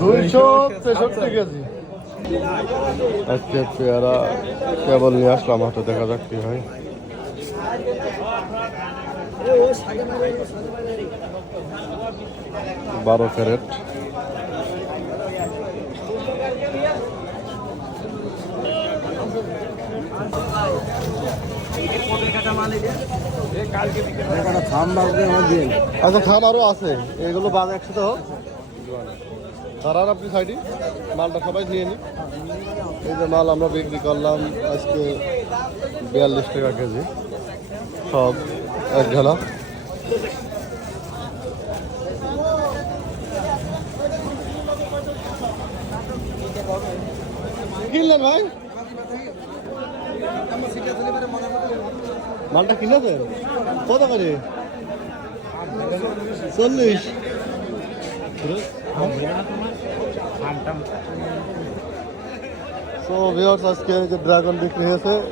দুইশো তেষট্টি কেজি। কেবল নিয়ে আসলাম হাতে দেখা যাক কি হয়। বারো ক্যারেট। আচ্ছা খান আরও আছে। এগুলো বাদ একসাথে হোক। সাইডে। মালটা সবাই নিয়ে নিন এই যে মাল আমরা বিক্রি করলাম আজকে বিয়াল্লিশ টাকা কেজি। সব এক ঝালা কিনলেন ভাই? মালটা কিনেছেন কত করে? চল্লিশ। সো আজকে যে ড্রাগন বিক্রি হয়েছে,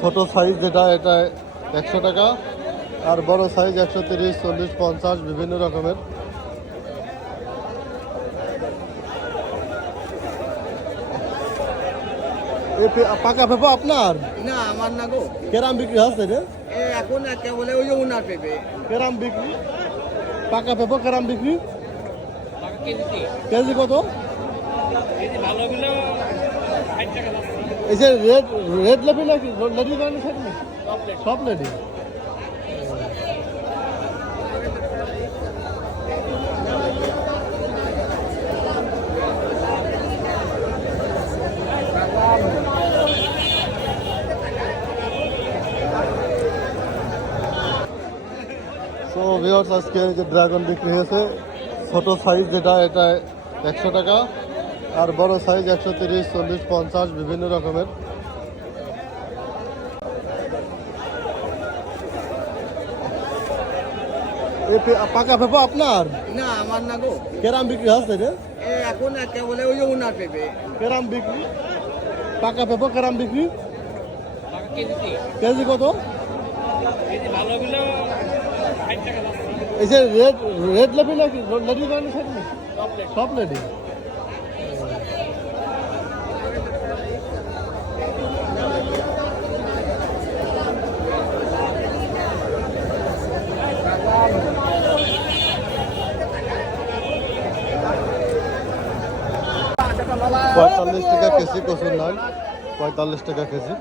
ছোট সাইজ যেটা, এটা একশো টাকা, আর বড় সাইজ একশো তিরিশ, চল্লিশ, পঞ্চাশ, বিভিন্ন রকমের এই পে- পাকা পেঁপে আপনার? না আমার না গো। কেরাম বিক্রি হচ্ছে রে। এ এখন একে বলে ওই যে উনার পেঁপে। কেরাম বিক্রি? পাকা পেঁপে কেরাম বিক্রি? কেজি কত? এই যে রেড রেড লেবি নাকি? লেডি মানে সব লেডি সো ভিওর্স আজকে যে ড্রাগন বিক্রি হয়েছে ছোট সাইজ যেটা এটা একশো টাকা আর বড় সাইজ একশো তিরিশ চল্লিশ পঞ্চাশ বিভিন্ন রকমের। পাকা পেঁপো আপনার? না আমার না গো। কেরাম বিক্রি হচ্ছে রে। এ এখন একে বলে ওই যে উনার পেবে কেরাম বিক্রি। পাকা পেঁপো কেরাম বিক্রি। কেজি কত? এই যে রেড রেড লেবি নাকি লেডি মানে থাকবে সব লেডি পঁয়তাল্লিশ টাকা কেজি কচুর নান পঁয়তাল্লিশ টাকা কেজি